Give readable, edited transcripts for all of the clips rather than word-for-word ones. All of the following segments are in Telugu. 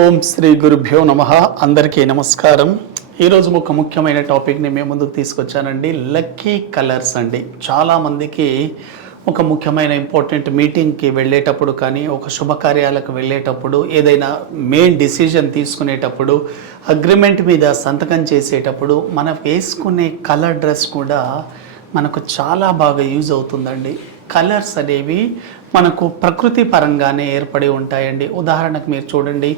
ఓం శ్రీ గురుభ్యో నమః. అందరికీ నమస్కారం. ఈరోజు ఒక ముఖ్యమైన టాపిక్ని మేము ముందుకు తీసుకొచ్చానండి. లక్కీ కలర్స్ అండి. చాలామందికి ఒక ముఖ్యమైన ఇంపార్టెంట్ మీటింగ్కి వెళ్ళేటప్పుడు కానీ, ఒక శుభకార్యాలకు వెళ్ళేటప్పుడు, ఏదైనా మెయిన్ డిసిజన్ తీసుకునేటప్పుడు, అగ్రిమెంట్ మీద సంతకం చేసేటప్పుడు మనం వేసుకునే కలర్ డ్రెస్ కూడా మనకు చాలా బాగా యూజ్ అవుతుందండి. కలర్స్ అనేవి మనకు ప్రకృతి పరంగానే ఏర్పడి ఉంటాయండి. ఉదాహరణకు మీరు చూడండి,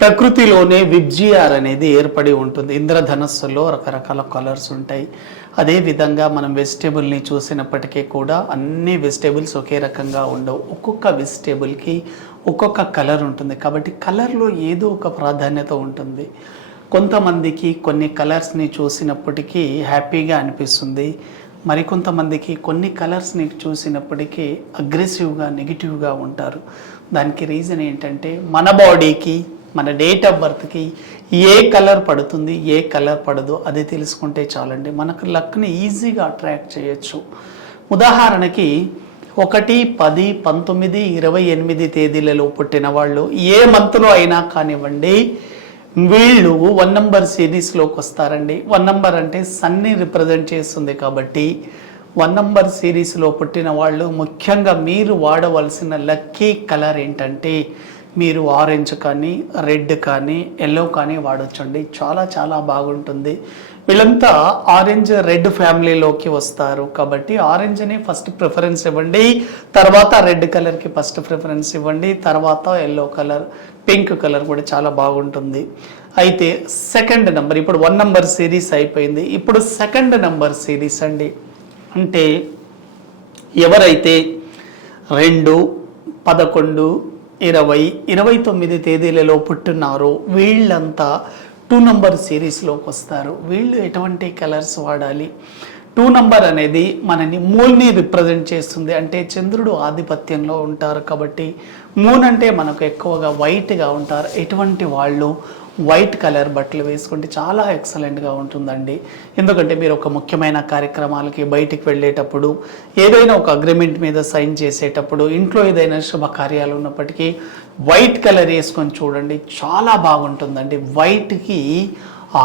ప్రకృతిలోనే విబ్జిఆర్ అనేది ఏర్పడి ఉంటుంది. ఇంద్రధనస్సులో రకరకాల కలర్స్ ఉంటాయి. అదేవిధంగా మనం వెజిటేబుల్ని చూసినప్పటికీ కూడా అన్ని వెజిటేబుల్స్ ఒకే రకంగా ఉండవు. ఒక్కొక్క వెజిటేబుల్కి ఒక్కొక్క కలర్ ఉంటుంది. కాబట్టి కలర్లో ఏదో ఒక ప్రాధాన్యత ఉంటుంది. కొంతమందికి కొన్ని కలర్స్ని చూసినప్పటికీ హ్యాపీగా అనిపిస్తుంది. మరికొంతమందికి కొన్ని కలర్స్ని చూసినప్పటికీ అగ్రెసివ్గా, నెగిటివ్గా ఉంటారు. దానికి రీజన్ ఏంటంటే మన బాడీకి, మన డేట్ ఆఫ్ బర్త్కి ఏ కలర్ పడుతుంది, ఏ కలర్ పడదు అది తెలుసుకుంటే చాలండి. మనకు లక్ని ఈజీగా అట్రాక్ట్ చేయొచ్చు. ఉదాహరణకి 1, 10, 19, 28 తేదీలలో పుట్టిన వాళ్ళు ఏ మంత్లో అయినా కానివ్వండి, వీళ్ళు 1 నంబర్ సిరీస్లోకి వస్తారండి. 1 నంబర్ అంటే సన్ని రిప్రజెంట్ చేస్తుంది. కాబట్టి 1 నంబర్ సిరీస్లో పుట్టిన వాళ్ళు ముఖ్యంగా మీరు వాడవలసిన లక్కీ కలర్ ఏంటంటే, మీరు ఆరెంజ్ కానీ, రెడ్ కానీ, ఎల్లో కానీ వాడొచ్చండి. చాలా చాలా బాగుంటుంది. వీళ్ళంతా ఆరెంజ్ రెడ్ ఫ్యామిలీలోకి వస్తారు. కాబట్టి ఆరెంజ్ని ఫస్ట్ ప్రిఫరెన్స్ ఇవ్వండి, తర్వాత రెడ్ కలర్కి ఫస్ట్ ప్రిఫరెన్స్ ఇవ్వండి, తర్వాత ఎల్లో కలర్, పింక్ కలర్ కూడా చాలా బాగుంటుంది. అయితే సెకండ్ నెంబర్, ఇప్పుడు 1 నంబర్ సిరీస్ అయిపోయింది. ఇప్పుడు సెకండ్ నెంబర్ సిరీస్ అండి. అంటే ఎవరైతే 2, 11, 20, 29 తేదీలలో పుట్టున్నారో వీళ్ళంతా 2 నంబర్ సిరీస్లోకి వస్తారు. వీళ్ళు ఎటువంటి కలర్స్ వాడాలి? 2 నంబర్ అనేది మనని మూన్ని రిప్రజెంట్ చేస్తుంది. అంటే చంద్రుడు ఆధిపత్యంలో ఉంటారు. కాబట్టి మూన్ అంటే మనకు ఎక్కువగా వైట్గా ఉంటారు. ఎటువంటి వాళ్ళు వైట్ కలర్ బట్టలు వేసుకుంటే చాలా ఎక్సలెంట్గా ఉంటుందండి. ఎందుకంటే మీరు ఒక ముఖ్యమైన కార్యక్రమాలకి బయటికి వెళ్ళేటప్పుడు, ఏదైనా ఒక అగ్రిమెంట్ మీద సైన్ చేసేటప్పుడు, ఇంట్లో ఏదైనా శుభకార్యాలు ఉన్నప్పటికీ వైట్ కలర్ వేసుకొని చూడండి, చాలా బాగుంటుందండి. వైట్కి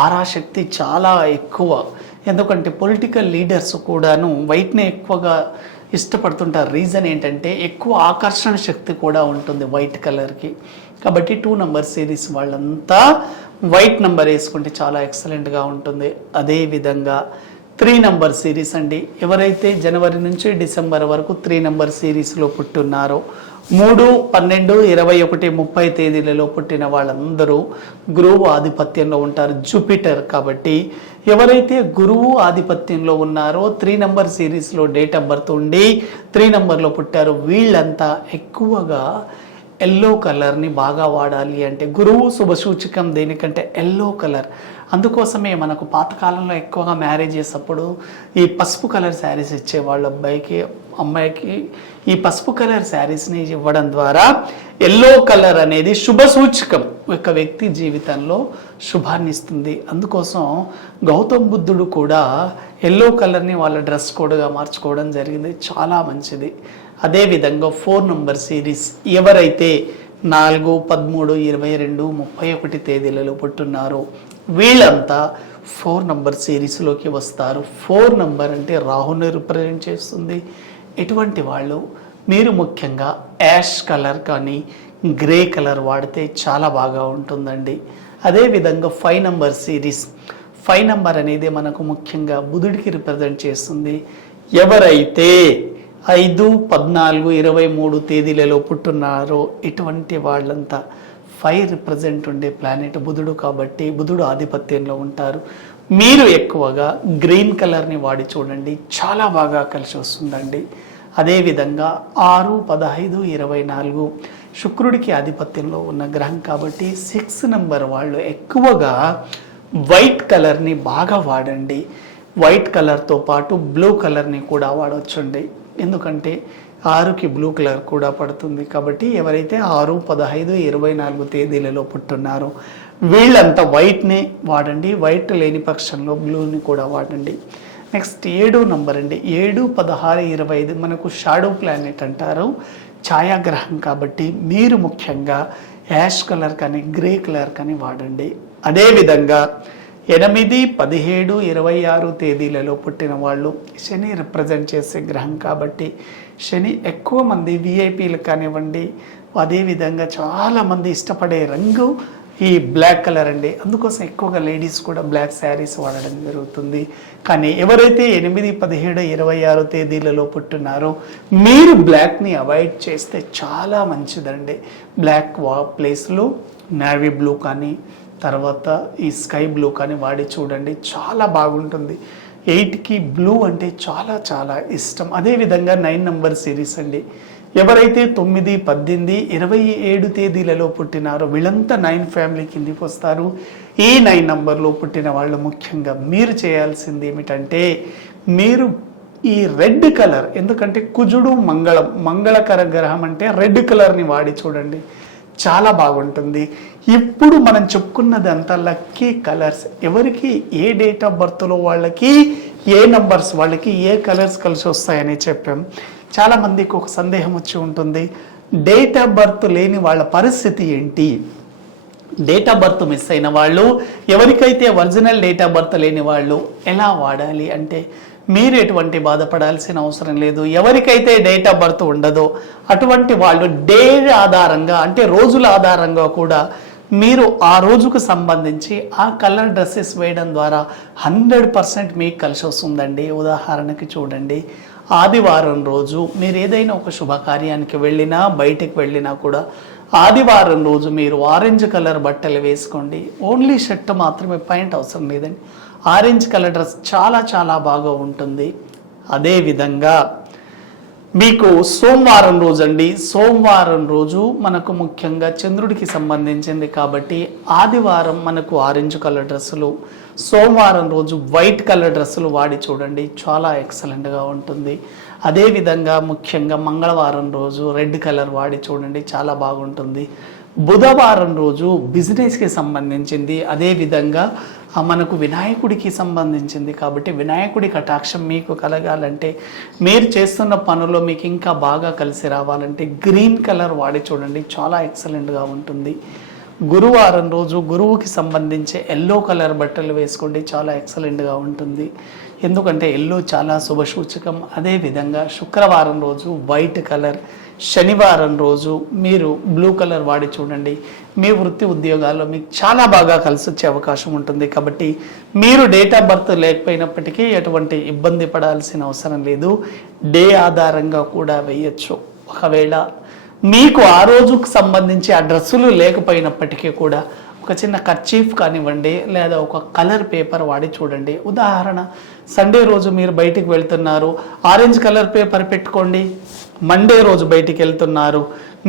ఆరాశక్తి చాలా ఎక్కువ. ఎందుకంటే పొలిటికల్ లీడర్స్ కూడాను వైట్ని ఎక్కువగా ఇష్టపడుతుంటారు. రీజన్ ఏంటంటే ఎక్కువ ఆకర్షణ శక్తి కూడా ఉంటుంది వైట్ కలర్కి. కాబట్టి 2 నంబర్ సిరీస్ వాళ్ళంతా వైట్ నెంబర్ వేసుకుంటే చాలా ఎక్సలెంట్గా ఉంటుంది. అదేవిధంగా 3 నంబర్ సిరీస్ అండి. ఎవరైతే జనవరి నుంచి డిసెంబర్ వరకు 3 నంబర్ సిరీస్లో పుట్టున్నారో, 3, 12, 21, 30 తేదీలలో పుట్టిన వాళ్ళందరూ గురువు ఆధిపత్యంలో ఉంటారు, జూపిటర్. కాబట్టి ఎవరైతే గురువు ఆధిపత్యంలో ఉన్నారో 3 నంబర్ సిరీస్లో డేట్ ఆఫ్ బర్త్ ఉండి 3 నంబర్లో పుట్టారో వీళ్ళంతా ఎక్కువగా ఎల్లో కలర్ని బాగా వాడాలి. అంటే గురువు శుభసూచకం దేనికంటే ఎల్లో కలర్. అందుకోసమే మనకు పాతకాలంలో ఎక్కువగా మ్యారేజెస్ అప్పుడు ఈ పసుపు కలర్ శారీస్ ఇచ్చేవాళ్ళు అబ్బాయికి, అమ్మాయికి. ఈ పసుపు కలర్ శారీస్ని ఇవ్వడం ద్వారా ఎల్లో కలర్ అనేది శుభసూచకం, ఒక వ్యక్తి జీవితంలో శుభాన్ని ఇస్తుంది. అందుకోసం గౌతమ్ బుద్ధుడు కూడా ఎల్లో కలర్ని వాళ్ళ డ్రెస్ కోడ్గా మార్చుకోవడం జరిగింది. చాలా మంచిది. అదేవిధంగా 4 నంబర్ సిరీస్ ఎవరైతే 4, 13, 22, 31 తేదీలలో పుట్టున్నారో వీళ్ళంతా 4 నంబర్ సిరీస్లోకి వస్తారు. 4 నంబర్ అంటే రాహుని రిప్రజెంట్ చేస్తుంది. ఎటువంటి వాళ్ళు మీరు ముఖ్యంగా యాష్ కలర్ కానీ గ్రే కలర్ వాడితే చాలా బాగా ఉంటుందండి. అదేవిధంగా 5 నంబర్ సిరీస్, 5 నంబర్ అనేది మనకు ముఖ్యంగా బుధుడికి రిప్రజెంట్ చేస్తుంది. ఎవరైతే 5, 14, 23 తేదీలలో పుట్టున్నారో ఇటువంటి వాళ్ళంతా 5 రిప్రజెంట్ ఉండే ప్లానెట్ బుధుడు. కాబట్టి బుధుడు ఆధిపత్యంలో ఉంటారు. మీరు ఎక్కువగా గ్రీన్ కలర్ని వాడి చూడండి, చాలా బాగా కలిసి వస్తుందండి. అదేవిధంగా 6, 15, 24 శుక్రుడికి ఆధిపత్యంలో ఉన్న గ్రహం. కాబట్టి 6 నంబర్ వాళ్ళు ఎక్కువగా వైట్ కలర్ని బాగా వాడండి. వైట్ కలర్తో పాటు బ్లూ కలర్ని కూడా వాడవచ్చండి. ఎందుకంటే 6కి బ్లూ కలర్ కూడా పడుతుంది. కాబట్టి ఎవరైతే 6, 15, 24 తేదీలలో పుట్టున్నారో వీళ్ళంతా వైట్ని వాడండి. వైట్ లేని పక్షంలో బ్లూని కూడా వాడండి. నెక్స్ట్ 7 నంబర్ అండి. 7, 16, 25 మనకు షాడో ప్లానెట్ అంటారు, ఛాయాగ్రహం. కాబట్టి మీరు ముఖ్యంగా యాష్ కలర్ కానీ గ్రే కలర్ కానీ వాడండి. అదేవిధంగా 8, 17, 26 తేదీలలో పుట్టిన వాళ్ళు శని రిప్రజెంట్ చేసే గ్రహం కాబట్టి శని ఎక్కువ మంది విఐపీలు కానివ్వండి, అదేవిధంగా చాలామంది ఇష్టపడే రంగు ఈ బ్లాక్ కలర్ అండి. అందుకోసం ఎక్కువగా లేడీస్ కూడా బ్లాక్ శారీస్ వాడడం జరుగుతుంది. కానీ ఎవరైతే 8, 17, 26 తేదీలలో పుట్టినారో మీరు బ్లాక్ని అవాయిడ్ చేస్తే చాలా మంచిదండి. బ్లాక్ ప్లేస్లో నేవీ బ్లూ కానీ తర్వాత ఈ స్కై బ్లూ కానీ వాడి చూడండి, చాలా బాగుంటుంది. 8కి బ్లూ అంటే చాలా చాలా ఇష్టం. అదేవిధంగా 9 నంబర్ సిరీస్ అండి. ఎవరైతే 9, 18, 27 తేదీలలో పుట్టినారో వీళ్ళంతా 9 ఫ్యామిలీ కిందికి వస్తారు. ఈ 9 నంబర్లో పుట్టిన వాళ్ళు ముఖ్యంగా మీరు చేయాల్సింది ఏమిటంటే మీరు ఈ రెడ్ కలర్, ఎందుకంటే కుజుడు మంగళకర గ్రహం అంటే రెడ్ కలర్ని వాడి చూడండి, చాలా బాగుంటుంది. ఇప్పుడు మనం చెప్పుకున్నది అంతా లక్కీ కలర్స్. ఎవరికి ఏ డేట్ ఆఫ్ బర్త్లో వాళ్ళకి ఏ నంబర్స్ వాళ్ళకి ఏ కలర్స్ కలిసి వస్తాయని చెప్పాం. చాలామందికి ఒక సందేహం వచ్చి ఉంటుంది, డేట్ ఆఫ్ బర్త్ లేని వాళ్ళ పరిస్థితి ఏంటి? డేట్ ఆఫ్ బర్త్ మిస్ అయిన వాళ్ళు, ఎవరికైతే ఒరిజినల్ డేట్ ఆఫ్ బర్త్ లేని వాళ్ళు ఎలా వాడాలి అంటే మీరు ఎటువంటి బాధపడాల్సిన అవసరం లేదు. ఎవరికైతే డేట్ ఆఫ్ బర్త్ ఉండదో అటువంటి వాళ్ళు డే ఆధారంగా అంటే రోజుల ఆధారంగా కూడా మీరు ఆ రోజుకు సంబంధించి ఆ కలర్ డ్రెస్సెస్ వేయడం ద్వారా 100% మీకు కలిసి వస్తుందండి. ఉదాహరణకి చూడండి, ఆదివారం రోజు మీరు ఏదైనా ఒక శుభకార్యానికి వెళ్ళినా బయటికి వెళ్ళినా కూడా ఆదివారం రోజు మీరు ఆరెంజ్ కలర్ బట్టలు వేసుకోండి. ఓన్లీ షర్ట్ మాత్రమే, పాయింట్ అవసరం లేదండి. ఆరెంజ్ కలర్ డ్రెస్ చాలా చాలా బాగా ఉంటుంది. అదేవిధంగా మీకు సోమవారం రోజు అండి, సోమవారం రోజు మనకు ముఖ్యంగా చంద్రుడికి సంబంధించింది కాబట్టి ఆదివారం మనకు ఆరెంజ్ కలర్ డ్రెస్సులు, సోమవారం రోజు వైట్ కలర్ డ్రెస్సులు వాడి చూడండి, చాలా ఎక్సలెంట్గా ఉంటుంది. అదేవిధంగా ముఖ్యంగా మంగళవారం రోజు రెడ్ కలర్ వాడి చూడండి, చాలా బాగుంటుంది. బుధవారం రోజు బిజినెస్కి సంబంధించింది, అదేవిధంగా మనకు వినాయకుడికి సంబంధించింది కాబట్టి వినాయకుడి కటాక్షం మీకు కలగాలంటే మీరు చేస్తున్న పనుల్లో మీకు ఇంకా బాగా కలిసి రావాలంటే గ్రీన్ కలర్ వాడి చూడండి, చాలా ఎక్సలెంట్గా ఉంటుంది. గురువారం రోజు గురువుకి సంబంధించి ఎల్లో కలర్ బట్టలు వేసుకోండి, చాలా ఎక్సలెంట్గా ఉంటుంది. ఎందుకంటే ఎల్లో చాలా శుభసూచకం. అదేవిధంగా శుక్రవారం రోజు వైట్ కలర్, శనివారం రోజు మీరు బ్లూ కలర్ వాడి చూడండి, మీ వృత్తి ఉద్యోగాల్లో మీకు చాలా బాగా కలిసి వచ్చే అవకాశం ఉంటుంది. కాబట్టి మీరు డేట్ ఆఫ్ బర్త్ లేకపోయినప్పటికీ ఎటువంటి ఇబ్బంది పడాల్సిన అవసరం లేదు. డే ఆధారంగా కూడా వేయచ్చు. ఒకవేళ మీకు ఆ రోజుకు సంబంధించి ఆ డ్రెస్సులు లేకపోయినప్పటికీ కూడా ఒక చిన్న కర్చీఫ్ కానివ్వండి లేదా ఒక కలర్ పేపర్ వాడి చూడండి. ఉదాహరణ, సండే రోజు మీరు బయటికి వెళ్తున్నారు, ఆరెంజ్ కలర్ పేపర్ పెట్టుకోండి. మండే రోజు బయటికి వెళ్తున్నారు,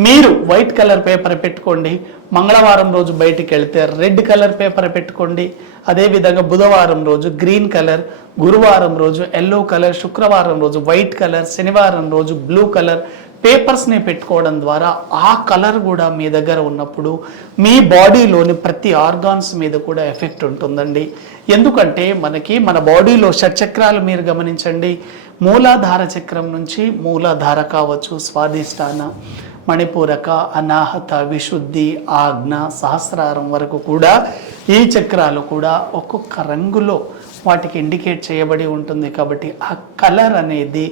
మీరు వైట్ కలర్ పేపర్ పెట్టుకోండి. మంగళవారం రోజు బయటికి వెళ్తే రెడ్ కలర్ పేపర్ పెట్టుకోండి. అదేవిధంగా బుధవారం రోజు గ్రీన్ కలర్, గురువారం రోజు ఎల్లో కలర్, శుక్రవారం రోజు వైట్ కలర్, శనివారం రోజు బ్లూ కలర్ పేపర్స్ని పెట్టుకోవడం ద్వారా ఆ కలర్ కూడా మీ దగ్గర ఉన్నప్పుడు మీ బాడీలోని ప్రతి ఆర్గాన్స్ మీద కూడా ఎఫెక్ట్ ఉంటుందండి. ఎందుకంటే మనకి మన బాడీలో షట్చక్రాలు మీరు గమనించండి, మూలాధార చక్రం నుంచి మూలాధార కావచ్చు, స్వాధిష్టాన, మణిపూరక, అనాహత, విశుద్ధి, ఆజ్ఞ, సహస్రారం వరకు కూడా ఈ చక్రాలు కూడా ఒక్కొక్క రంగులో వాటికి ఇండికేట్ చేయబడి ఉంటుంది. కాబట్టి ఆ కలర్ అనేది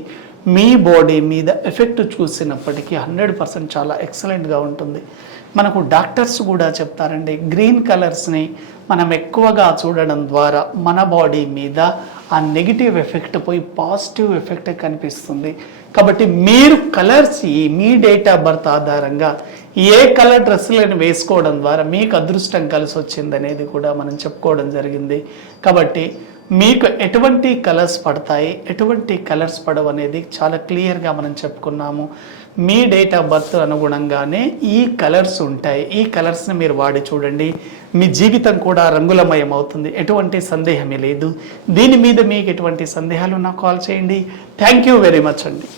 మీ బాడీ మీద ఎఫెక్ట్ చూసినప్పటికీ 100% చాలా ఎక్సలెంట్గా ఉంటుంది. మనకు డాక్టర్స్ కూడా చెప్తారండి, గ్రీన్ కలర్స్ని మనం ఎక్కువగా చూడడం ద్వారా మన బాడీ మీద ఆ నెగిటివ్ ఎఫెక్ట్ పోయి పాజిటివ్ ఎఫెక్ట్ కనిపిస్తుంది. కాబట్టి మీరు colours me date of birth ఆధారంగా ఏ కలర్ డ్రెస్సులను వేసుకోవడం ద్వారా మీకు అదృష్టం కలిసి వచ్చింది అనేది కూడా మనం చెప్పుకోవడం జరిగింది. కాబట్టి మీకు ఎటువంటి కలర్స్ పడతాయి, ఎటువంటి కలర్స్ పడవు అనేది చాలా క్లియర్గా మనం చెప్పుకున్నాము. మీ డేట్ ఆఫ్ బర్త్ అనుగుణంగానే ఈ కలర్స్ ఉంటాయి. ఈ కలర్స్ని మీరు వాడి చూడండి, మీ జీవితం కూడా రంగులమయం అవుతుంది, ఎటువంటి సందేహమే లేదు. దీని మీద మీకు ఎటువంటి సందేహాలు నాకు కాల్ చేయండి. థ్యాంక్ యూ వెరీ మచ్ అండి.